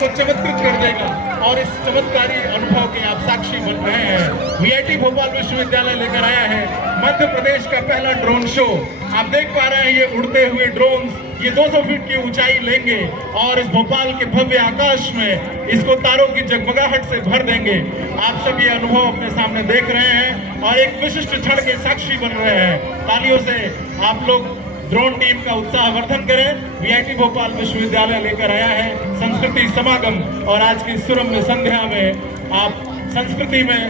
को चमत्कृत कर देगा और इस चमत्कारी अनुभव के आप साक्षी बन रहे हैं। वीआईटी भोपाल विश्वविद्यालय लेकर आया है मध्य प्रदेश का पहला ड्रोन शो। आप देख पा रहे हैं ये उड़ते हुए ड्रोन, ये 200 फीट की ऊंचाई लेंगे और इस भोपाल के भव्य आकाश में इसको तारों की जगमगाहट से भर देंगे। आप सब ये अनुभव अपने सामने देख रहे हैं और एक विशिष्ट क्षण के साक्षी बन रहे हैं। तालियों से आप लोग ड्रोन टीम का उत्साहवर्धन करें। वीआईटी भोपाल विश्वविद्यालय लेकर आया है संस्कृति समागम और आज की सुरम्य संध्या में आप संस्कृति में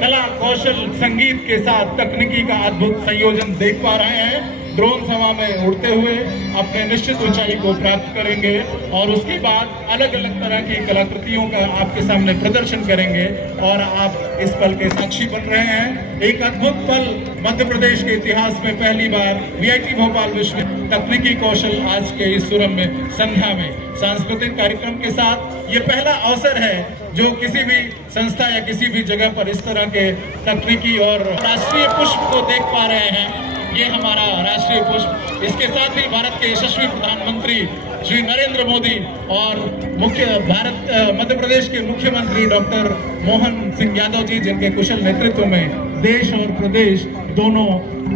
कला, कौशल, संगीत के साथ तकनीकी का अद्भुत संयोजन देख पा रहे हैं। ड्रोन हवा में उड़ते हुए अपने निश्चित ऊंचाई को प्राप्त करेंगे और उसके बाद अलग अलग तरह की कलाकृतियों का आपके सामने प्रदर्शन करेंगे और आप इस पल के साक्षी बन रहे हैं। एक अद्भुत पल मध्य प्रदेश के इतिहास में पहली बार वीआईटी भोपाल विश्वविद्यालय तकनीकी कौशल आज के इस सुरम्य संध्या में सांस्कृतिक कार्यक्रम के साथ ये पहला अवसर है जो किसी भी संस्था या किसी भी जगह पर इस तरह के तकनीकी और राष्ट्रीय पुष्प को देख पा रहे हैं। ये हमारा राष्ट्रीय पुष्प, इसके साथ ही भारत के यशस्वी प्रधानमंत्री श्री नरेंद्र मोदी और मध्य प्रदेश के मुख्यमंत्री डॉक्टर मोहन सिंह यादव जी, जिनके कुशल नेतृत्व में देश और प्रदेश दोनों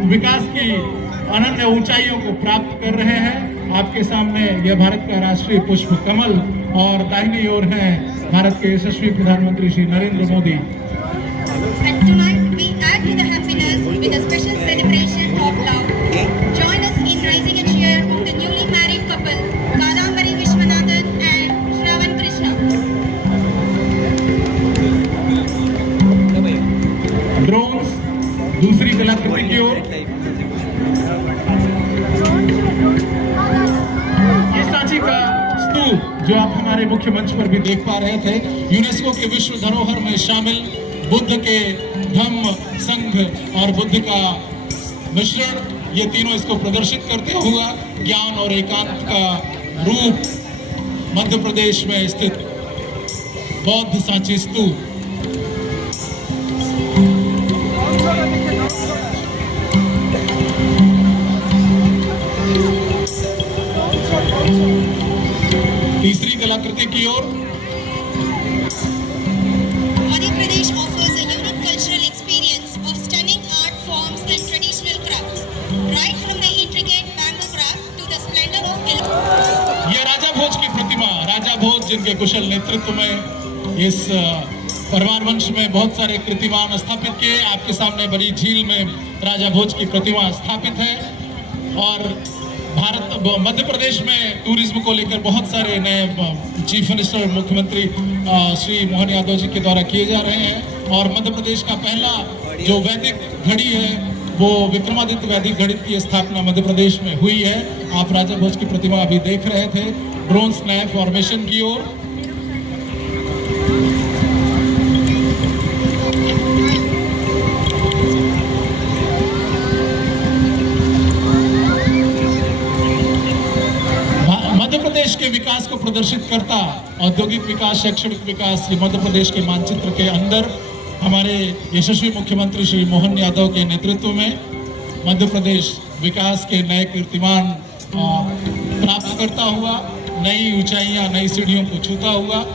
विकास की अनन्य ऊंचाइयों को प्राप्त कर रहे हैं। आपके सामने यह भारत का राष्ट्रीय पुष्प कमल और दाहिनी ओर है भारत के यशस्वी प्रधानमंत्री Shri Narendra Modi. And tonight we add to the happiness with a special celebration of love. Join us in raising a cheer of the newly married couple, Kadambari Vishwanathan and Shravan Krishna. Drones दूसरी कलाकृति की ओर। ये सांची का स्तूप जो आप हमारे मुख्य मंच पर भी देख पा रहे थे, यूनेस्को के विश्व धरोहर में शामिल बुद्ध के धम्म, संघ और बुद्ध का मिश्रण, ये तीनों इसको प्रदर्शित करते हुआ ज्ञान और एकांत का रूप मध्य प्रदेश में स्थित बौद्ध सांची स्तूप। तीसरी कलाकृति की ओर। Madhya Pradesh offers a unique cultural experience of stunning art forms and traditional crafts, right from the intricate bamboo craft to the splendor of ये राजा भोज की प्रतिमा, राजा भोज जिनके कुशल नेतृत्व में इस परमार वंश में बहुत सारे कीर्तिमान स्थापित किए। आपके सामने बड़ी झील में राजा भोज की प्रतिमा स्थापित है और मध्य प्रदेश में टूरिज्म को लेकर बहुत सारे नए चीफ मिनिस्टर मुख्यमंत्री श्री मोहन यादव जी के द्वारा किए जा रहे हैं और मध्य प्रदेश का पहला जो वैदिक घड़ी है वो विक्रमादित्य वैदिक घड़ी की स्थापना मध्य प्रदेश में हुई है। आप राजा भोज की प्रतिमा अभी देख रहे थे। ड्रोन्स नए फॉर्मेशन की ओर। प्रदेश के विकास को प्रदर्शित करता औद्योगिक विकास, शैक्षणिक विकास, ये मध्य प्रदेश के मानचित्र के अंदर हमारे यशस्वी मुख्यमंत्री श्री मोहन यादव के नेतृत्व में मध्य प्रदेश विकास के नए कीर्तिमान प्राप्त करता हुआ, नई ऊंचाइयां, नई सीढ़ियों को छूता हुआ।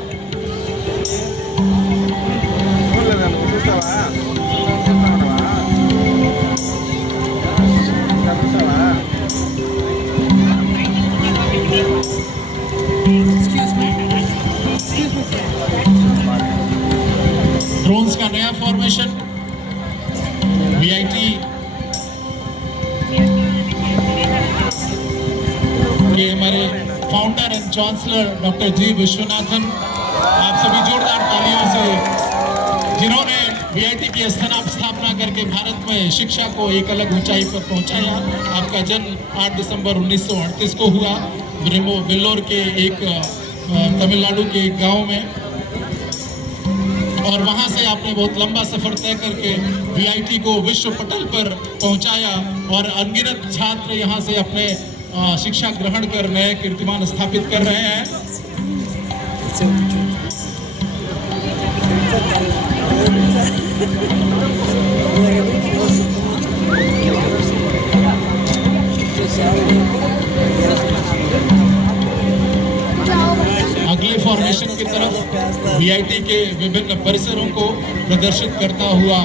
ड्रोन्स का नया फॉर्मेशन वीआईटी के हमारे फाउंडर एंड चांसलर डॉक्टर जी विश्वनाथन, आप सभी जोरदार तालियों से, जिन्होंने वीआईटी की स्थापना करके भारत में शिक्षा को एक अलग ऊंचाई पर पहुंचाया। आपका जन्म 8 दिसंबर 1938 को हुआ वेल्लोर के एक तमिलनाडु के एक गांव में और वहां से आपने बहुत लंबा सफर तय करके वीआईटी को विश्व पटल पर पहुंचाया और अनगिनत छात्र यहां से अपने शिक्षा ग्रहण कर नए कीर्तिमान स्थापित कर रहे हैं। अगले फॉर्मेशन की तरफ वीआईटी के विभिन्न परिसरों को प्रदर्शित करता हुआ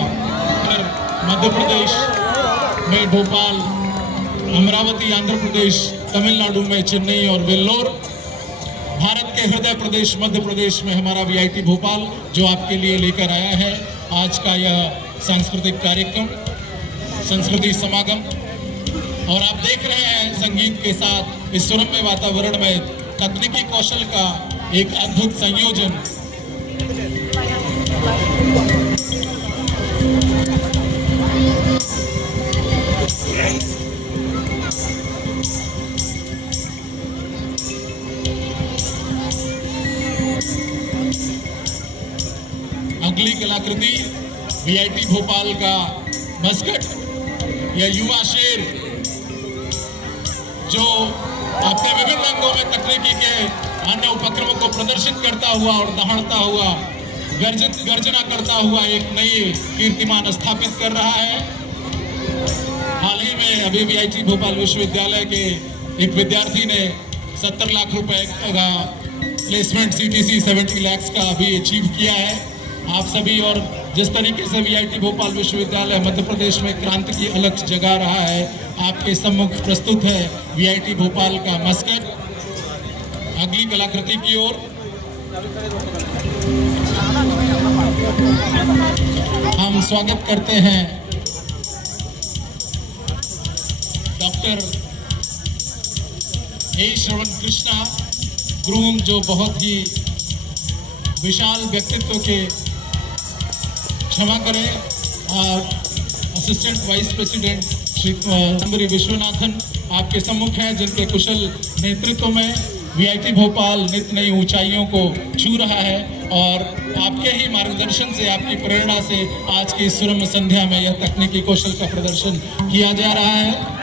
मध्य प्रदेश में भोपाल, अमरावती आंध्र प्रदेश, तमिलनाडु में चेन्नई और वेल्लोर, भारत के हृदय प्रदेश मध्य प्रदेश में हमारा वीआईटी भोपाल जो आपके लिए लेकर आया है आज का यह सांस्कृतिक कार्यक्रम, संस्कृति समागम। और आप देख रहे हैं संगीत के साथ इस सुरम्य वातावरण में तकनीकी कौशल का एक अद्भुत संयोजन। अगली कलाकृति वीआईटी भोपाल का मस्कट, यह युवा शेर जो अपने विभिन्न रंगों में तकनीकी के अन्य उपक्रमों को प्रदर्शित करता हुआ और दहाड़ता हुआ, गर्जना करता हुआ एक नई कीर्तिमान स्थापित कर रहा है। हाल ही में अभी वीआईटी भोपाल विश्वविद्यालय के एक विद्यार्थी ने 70 लाख रुपए का प्लेसमेंट सीटीसी 70 लाख का अभी अचीव किया है। आप सभी और जिस तरीके से वीआईटी भोपाल विश्वविद्यालय मध्य प्रदेश में क्रांति की अलख जगा रहा है, आपके सम्मुख प्रस्तुत है वीआईटी भोपाल का मस्कट। अगली कलाकृति की ओर हम स्वागत करते हैं doctor A Shravan Krishna groom, जो बहुत ही विशाल व्यक्तित्व के, क्षमा करें, assistant vice president Shri Kadambari Vishwanathan आपके सम्मुख हैं, जिनके कुशल नेतृत्व में वीआईटी भोपाल नित नई ऊंचाइयों को छू रहा है और आपके ही मार्गदर्शन से, आपकी प्रेरणा से आज की इस सुरम्य संध्या में यह तकनीकी कौशल का प्रदर्शन किया जा रहा है।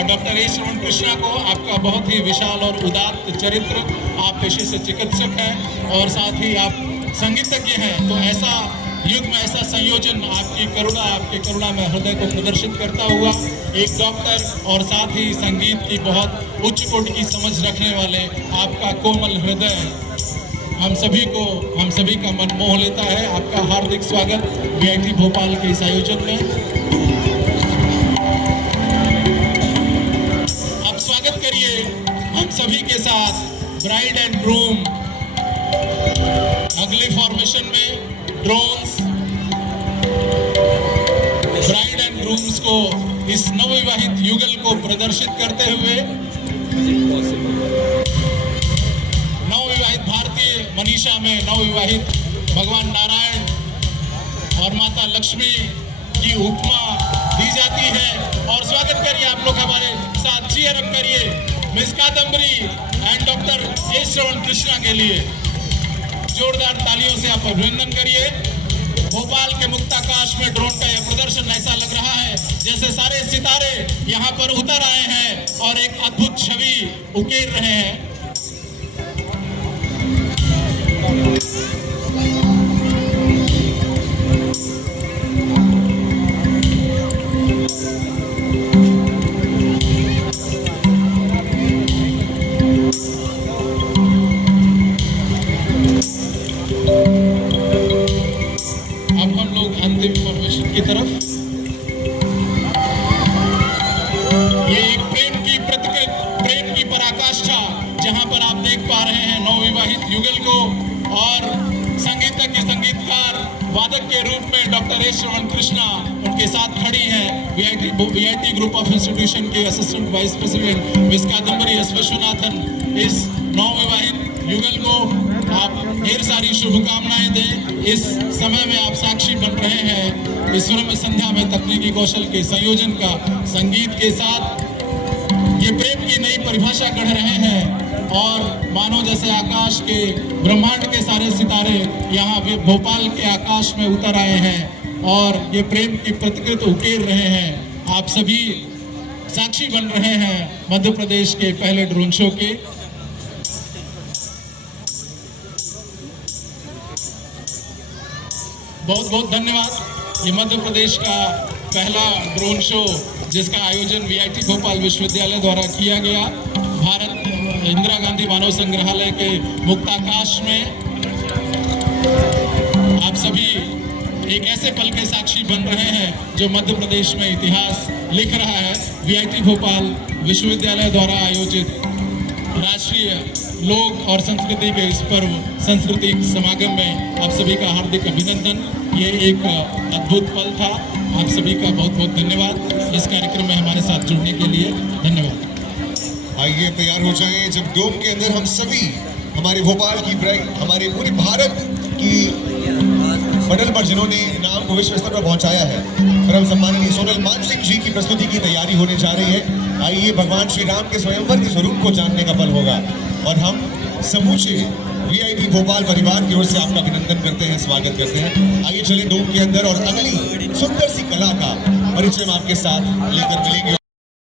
डॉक्टर ए श्रवण कृष्णा को, आपका बहुत ही विशाल और उदात्त चरित्र, आप पेशे से चिकित्सक हैं और साथ ही आप संगीतज्ञ हैं, तो ऐसा युग में ऐसा संयोजन आपकी करुणा में हृदय को प्रदर्शित करता हुआ एक डॉक्टर और साथ ही संगीत की बहुत उच्च कोटि की समझ रखने वाले आपका कोमल हृदय हम सभी का मन मोह लेता है। आपका हार्दिक स्वागत वीआईटी भोपाल के इस आयोजन में। करिए हम सभी के साथ ब्राइड एंड ग्रूम। अगली फॉर्मेशन में ड्रोन्स, ब्राइड एंड ग्रूम्स को इस नवविवाहित युगल को प्रदर्शित करते हुए नवविवाहित भारतीय मनीषा में नवविवाहित भगवान नारायण और माता लक्ष्मी की उपमा दी जाती है। और स्वागत करिए आप लोग हमारे साथ, चीयर अप करिए miss Kadambari and doctor A Shravan Krishna के लिए। जोरदार तालियों से आप अभिनंदन करिए। भोपाल के मुक्ताकाश में ड्रोन का यह प्रदर्शन ऐसा लग रहा है जैसे सारे सितारे यहाँ पर उतर आए हैं और एक अद्भुत छवि उकेर रहे हैं। अंतिम फॉर्मेशन की तरफ, ये एक प्रेम की पराकाष्ठा, जहां पर आप देख पा रहे हैं नवविवाहित युगल को और संगीतकार वादक के रूप में डॉक्टर ए श्रवण कृष्णा उनके साथ खड़ी हैं। वीआईटी ग्रुप ऑफ इंस्टीट्यूशन के assistant vice president miss Kadambari S Vishwanathan इस नवविवाहित युगल को आप ढेर सारी शुभकामनाएं दें। इस समय में आप साक्षी बन रहे हैं इस सुरम्य संध्या में तकनीकी कौशल के संयोजन का, संगीत के साथ ये प्रेम की नई परिभाषा गढ़ रहे हैं और मानो जैसे आकाश के ब्रह्मांड के सारे सितारे यहाँ भोपाल के आकाश में उतर आए हैं और ये प्रेम की प्रतिकृति उकेर रहे हैं। आप सभी साक्षी बन रहे हैं मध्य प्रदेश के पहले ड्रोन शो के। बहुत बहुत धन्यवाद। ये मध्य प्रदेश का पहला ड्रोन शो जिसका आयोजन वीआईटी भोपाल विश्वविद्यालय द्वारा किया गया, भारत इंदिरा गांधी मानव संग्रहालय के मुक्ताकाश में। आप सभी एक ऐसे पल के साक्षी बन रहे हैं जो मध्य प्रदेश में इतिहास लिख रहा है। वीआईटी भोपाल विश्वविद्यालय द्वारा आयोजित राष्ट्रीय लोक और संस्कृति के इस पर्व सांस्कृतिक समागम में आप सभी का हार्दिक अभिनंदन। ये एक अद्भुत पल था। आप सभी का बहुत बहुत धन्यवाद इस कार्यक्रम में हमारे साथ जुड़ने के लिए। धन्यवाद। आइए तैयार हो जाएं। जब डोम के अंदर हम सभी हमारे भोपाल की ब्रांड, हमारे पूरे भारत की पटल पर जिन्होंने नाम को विश्व स्तर पर पहुंचाया है, परम सम्माननीय सोनल मानसिंह जी की प्रस्तुति की तैयारी होने जा रही है। आइए भगवान श्री राम के स्वयंवर के स्वरूप को जानने का पल होगा और हम समूचे वीआईटी भोपाल परिवार की ओर से आपका अभिनंदन करते हैं, स्वागत करते हैं। आइए चले डोम के अंदर और अगली सुंदर सी कला का परिचय हम आपके साथ लेकर मिलेंगे।